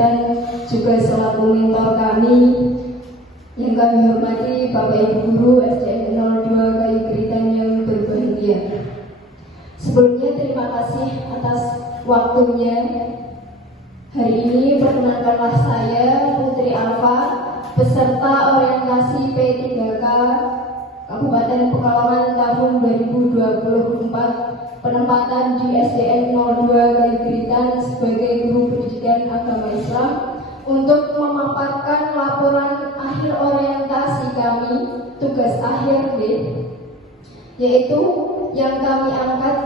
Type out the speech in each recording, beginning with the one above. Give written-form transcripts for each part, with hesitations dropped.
Kritan, juga selaku mentor kami. Yang kami hormati Bapak Ibu Guru SDN 02 Kayu Kritan yang berbahagia. Sebelumnya terima kasih atas waktunya. Hari ini perkenalkanlah saya Putri Alfa, peserta orientasi P3K Kabupaten Pekalongan tahun 2024, penempatan di SDN 02 Kayu Kritan sebagai guru pendidikan agama Islam, untuk memaparkan laporan akhir orientasi kami, tugas akhir B, yaitu yang kami angkat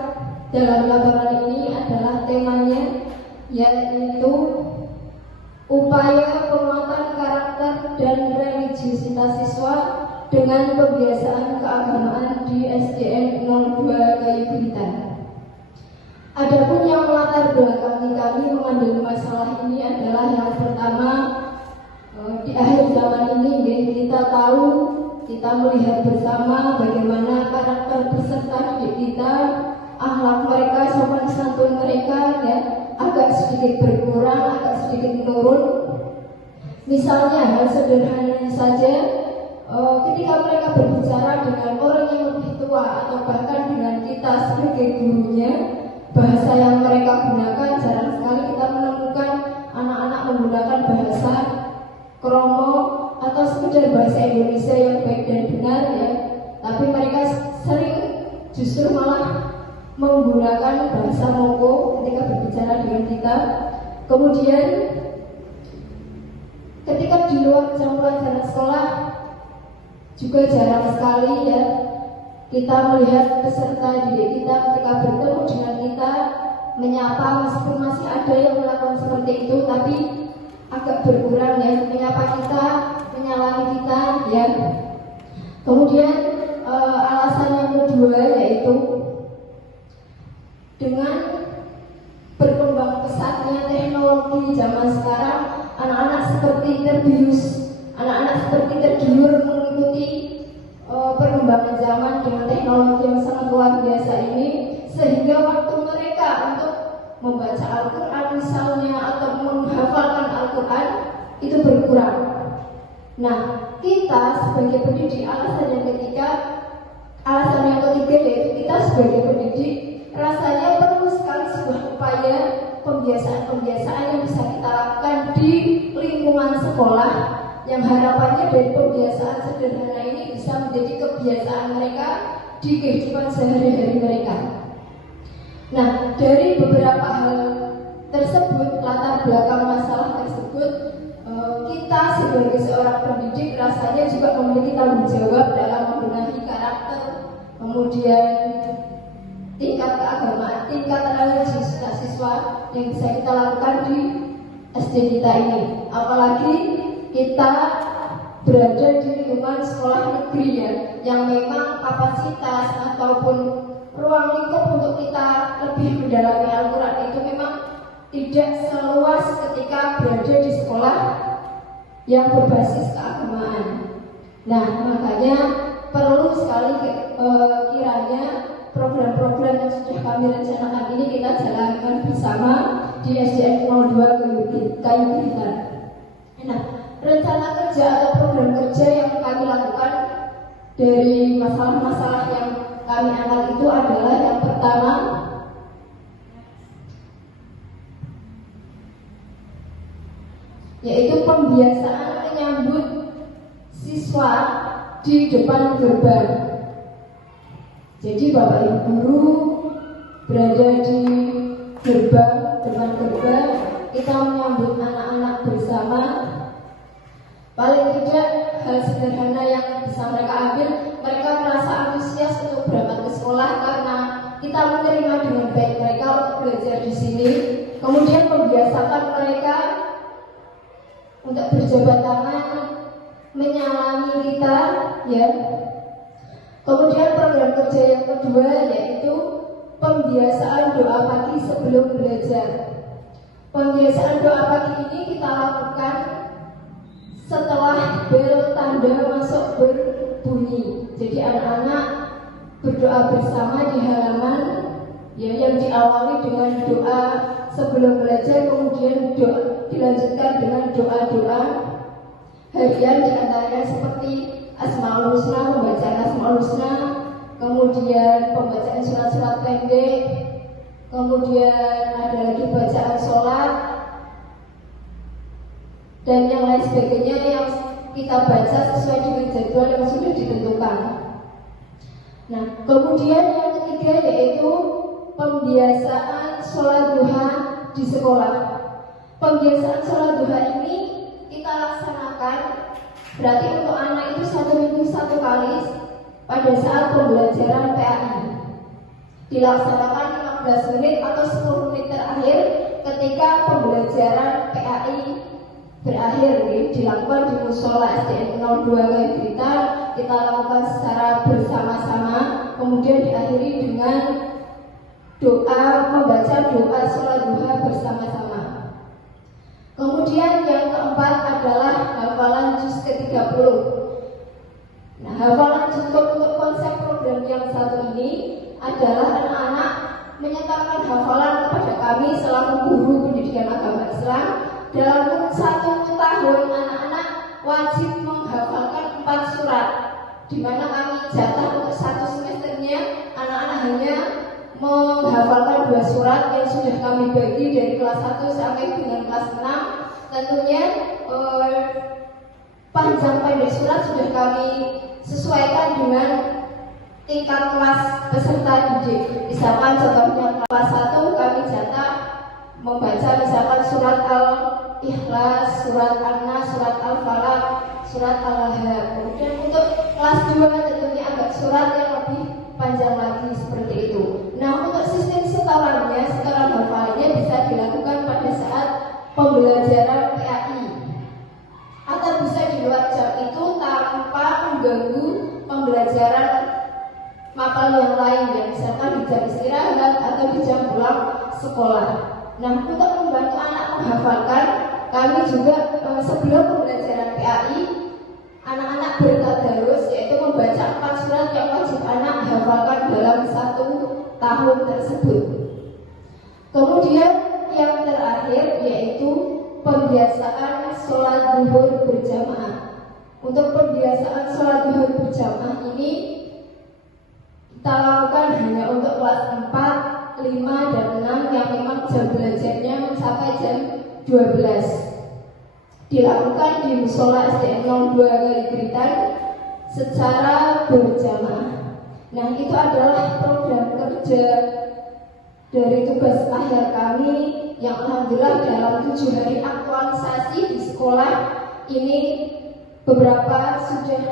dalam laporan ini adalah temanya, yaitu upaya penguatan karakter dan religiusitas siswa dengan kebiasaan keagamaan di SDN 02 Kayu Kritan. Adapun yang melatar belakangi kami mengambil masalah ini adalah yang pertama, di akhir zaman ini kita tahu, kita melihat bersama bagaimana karakter peserta didik kita, akhlak mereka, sopan santun mereka agak sedikit berkurang, agak sedikit menurun. Misalnya hal sederhananya saja, ketika mereka berbicara dengan orang yang lebih tua atau bahkan dengan kita sebagai gurunya, bahasa yang mereka gunakan jarang sekali kita menemukan anak-anak menggunakan bahasa kromo atau sekedar bahasa Indonesia yang baik dan benar tapi mereka sering justru malah menggunakan bahasa Moko ketika berbicara dengan kita. Kemudian ketika di luar jam pelajaran sekolah juga jarang sekali kita melihat peserta didik kita ketika bertemu dengan kita menyapa, meskipun masih ada yang melakukan seperti itu, tapi agak berkurang menyapa kita, menyalami kita Kemudian alasan yang kedua yaitu dengan berkembang pesatnya teknologi zaman sekarang, anak-anak seperti terbius, anak-anak seperti tergiur mengikuti perkembangan zaman dengan teknologi yang sangat luar biasa ini, sehingga waktu mereka untuk membaca Al-Quran misalnya atau menghafalkan Al-Quran itu berkurang. Nah, kita sebagai pendidik, alasan yang ketiga yaitu kita sebagai pendidik rasanya perlu sekali sebuah upaya pembiasaan-pembiasaan yang bisa kita lakukan di lingkungan sekolah, yang harapannya dari pembiasaan sederhana ini bisa menjadi kebiasaan mereka di kehidupan sehari-hari mereka. Nah, dari beberapa hal tersebut, latar belakang masalah tersebut, kita sebagai seorang pendidik rasanya juga memiliki tanggung jawab dalam membenahi karakter, kemudian tingkat keagamaan, tingkat religiusitas siswa yang bisa kita lakukan di SD kita ini. Apalagi kita berada di lingkungan sekolah negeri yang memang kapasitas ataupun ruang lingkup untuk kita lebih mendalami Al-Quran itu memang tidak seluas ketika berada di sekolah yang berbasis keagamaan. Nah, makanya perlu sekali kiranya program-program yang sudah kami rencanakan ini kita jalankan bersama di SDN 02 Kayu Kritan. Nah, rencana kerja atau program kerja yang kami lakukan dari masalah-masalah yang kami angkat itu adalah yang pertama, yaitu pembiasaan menyambut siswa di depan gerbang. Jadi Bapak Ibu Guru berada di depan gerbang, kita menyambut anak-anak bersama. Paling tidak hal sederhana yang bisa mereka ambil, mereka merasa antusias untuk berangkat ke sekolah karena kita menerima dengan baik mereka untuk belajar di sini. Kemudian membiasakan mereka untuk berjabat tangan, menyalami kita Kemudian program kerja yang kedua yaitu pembiasaan doa pagi sebelum belajar. Pembiasaan doa pagi ini kita lakukan setelah bel tanda masuk berbunyi. Jadi anak-anak berdoa bersama di halaman yang diawali dengan doa sebelum belajar kemudian dilanjutkan dengan doa-doa harian, diantaranya seperti Asmaul Husna, pembacaan Asmaul Husna, kemudian pembacaan surat-surat pendek, kemudian ada lagi bacaan sholat, dan yang lain sebagainya yang kita baca sesuai dengan jadwal yang sudah ditentukan. Nah, kemudian yang ketiga yaitu pembiasaan sholat duha di sekolah. Pembiasaan sholat duha ini kita laksanakan, berarti untuk anak itu 1 minggu 1 kali pada saat pembelajaran PAI. Dilaksanakan 15 menit atau 10 menit terakhir ketika pembelajaran PAI berakhir, dilakukan di musola SDN 02 Blitar. Kita lakukan secara bersama-sama, kemudian diakhiri dengan membaca doa sholat duha bersama-sama. Kemudian yang keempat adalah hafalan juz ke-30. Nah, hafalan juz untuk konsep program yang satu ini adalah anak-anak menyertakan hafalan kepada kami selaku guru pendidikan agama Islam. Dalam kurun 1 tahun anak-anak wajib menghafalkan 4 surat, di mana kami jatah untuk 1 semesternya anak-anak hanya menghafalkan 2 surat yang sudah kami bagi dari kelas 1 sampai dengan kelas 6. Tentunya panjang pendek surat sudah kami sesuaikan dengan tingkat kelas peserta didik. Misalkan contohnya kelas 1 kami jatah membaca misalkan surat Al-Ikhlas, surat An-Nas, surat Al-Falaq, surat Al-Lahab. Kemudian untuk kelas 2 tentunya agak surat yang lebih panjang lagi seperti itu. Nah, untuk sistem setoran hafalannya bisa dilakukan pada saat pembelajaran PAI atau bisa di luar jam itu tanpa mengganggu pembelajaran mapel yang lain, ya misalkan di jam istirahat atau di jam pulang sekolah. Nah, untuk membantu anak menghafalkan, kami juga sebelum pembelajaran PAI anak-anak bertadarus, yaitu membaca 4 surat yang wajib anak hafalkan dalam 1 tahun tersebut. Kemudian yang terakhir yaitu pembiasaan sholat duhur berjamaah. Untuk pembiasaan sholat duhur berjamaah ini kita lakukan hanya untuk kelas 4, 5, dan 6 yang memang jam belajarnya mencapai jam 12. Dilakukan di musola SDN 02 Blitar secara berjamaah. Nah, itu adalah program kerja dari tugas akhir kami yang alhamdulillah dalam 7 hari aktualisasi di sekolah ini beberapa sudah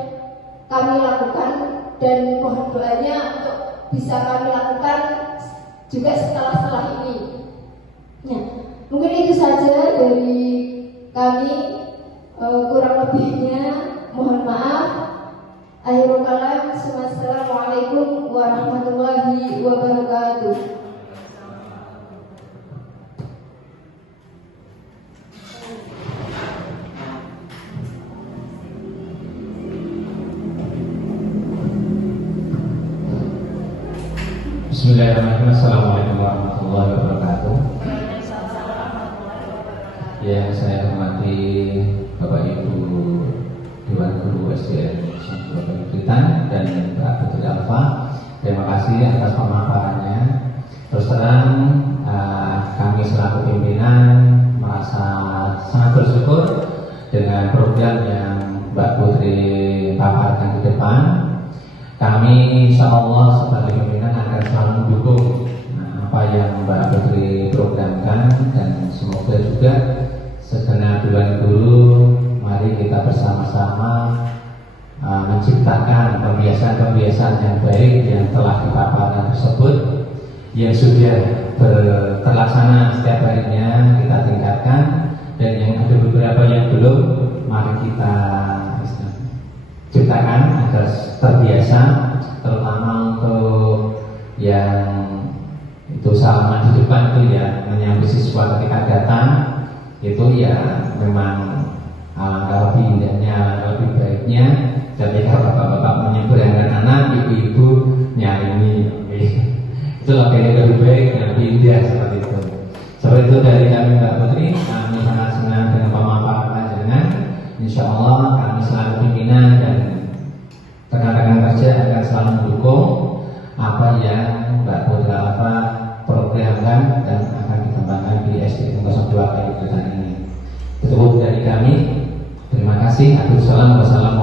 kami lakukan, dan mohon doanya untuk bisa kami lakukan juga setelah ini. Ya, mungkin itu saja dari kami, kurang lebihnya mohon maaf. Akhirul kalam, Assalamualaikum warahmatullahi wabarakatuh. Bismillahirrahmanirrahim. Assalamualaikum warahmatullahi wabarakatuh. Yang saya hormati Bapak Ibu Dewan Guru SDN Blitar dan Mbak Putri Alfa, terima kasih atas pemaparannya. Terus terang kami selaku pimpinan merasa sangat bersyukur dengan program yang Mbak Putri paparkan di depan. Kami insya Allah sebagai pimpinan akan selalu mendukung apa yang Mbak Putri programkan, dan semoga juga segenap Dewan Guru mari kita bersama-sama menciptakan pembiasaan-pembiasaan yang baik yang telah dipaparkan tersebut, yang sudah terlaksana setiap harinya kita tingkatkan, dan yang ada beberapa yang belum mari kita ciptakan agar terbiasa, terutama untuk yang itu salaman di depan itu ya, menyambut siswa ketika datang itu ya memang alangkah lebih indahnya, alangkah lebih baiknya ketika bapak-bapak menyeberangkan anak, ibu-ibu nyanyi, itu lebih baik dan lebih indah seperti itu. Seperti itu dari kami Mbak Putri, kami sangat senang dengan pemaparan panjenengan. Insya Allah kami selaku pimpinan dan rekan-rekan kerja akan selalu mendukung apa yang Mbak Putri Alfa programkan dan akan dikembangkan di SD 02 Kayu Kritan ini. Cukup dari kami. Terima kasih. Assalamualaikum